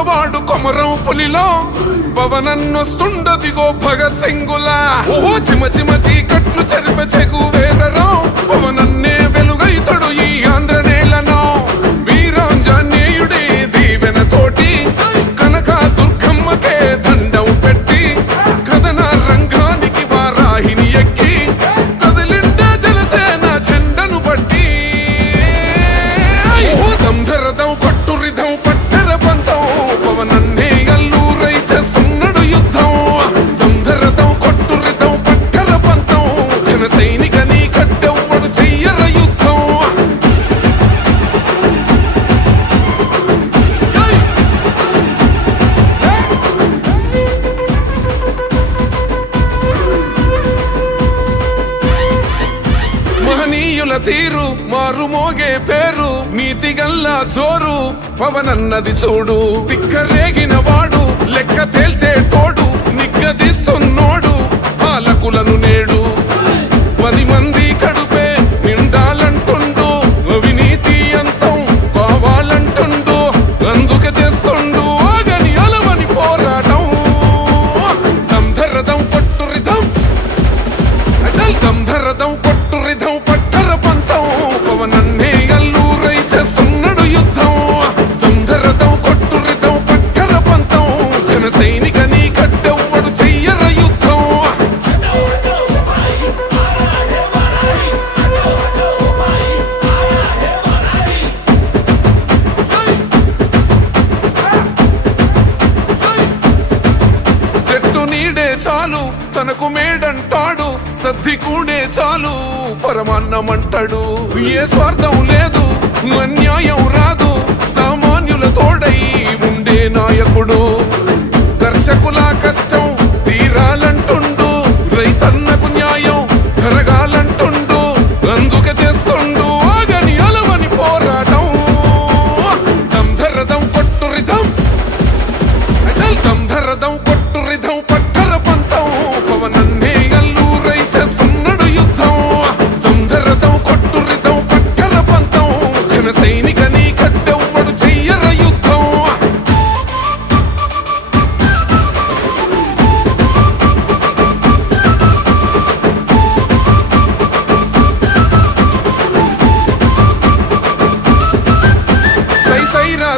కొర్రమీ కొమరం పులిలో. పవనన్నొస్తుండదిగో భగత్ సింగులా. ఓ చిమ చిమ చీకట్లు చెరిప చెగు వేదరం. పవనన్నే మహనీయుల తీరు మారు మోగే పేరు నీతి గల్లా జోరు పవనన్నది చూడు. తిక్కరేగిన వాడు లెక్క తేల్చే తోడు నిగ్గదీస్తున్నోడు పాలకులను నేడు. పది మంది కడుపే నిండాలంటుండు అవినీతి అంతం కావాలంటుండు అందుకే చేస్తుండు ఆగని అలవని పోరాటం. దంధరదం పట్టు రిధం అచల్ దంధరదం తనకు మేడంటాడు సద్ది కూడే చాలు పరమాన్నమంటాడు. ఏ స్వార్థం లేదు అన్యాయం రాదు.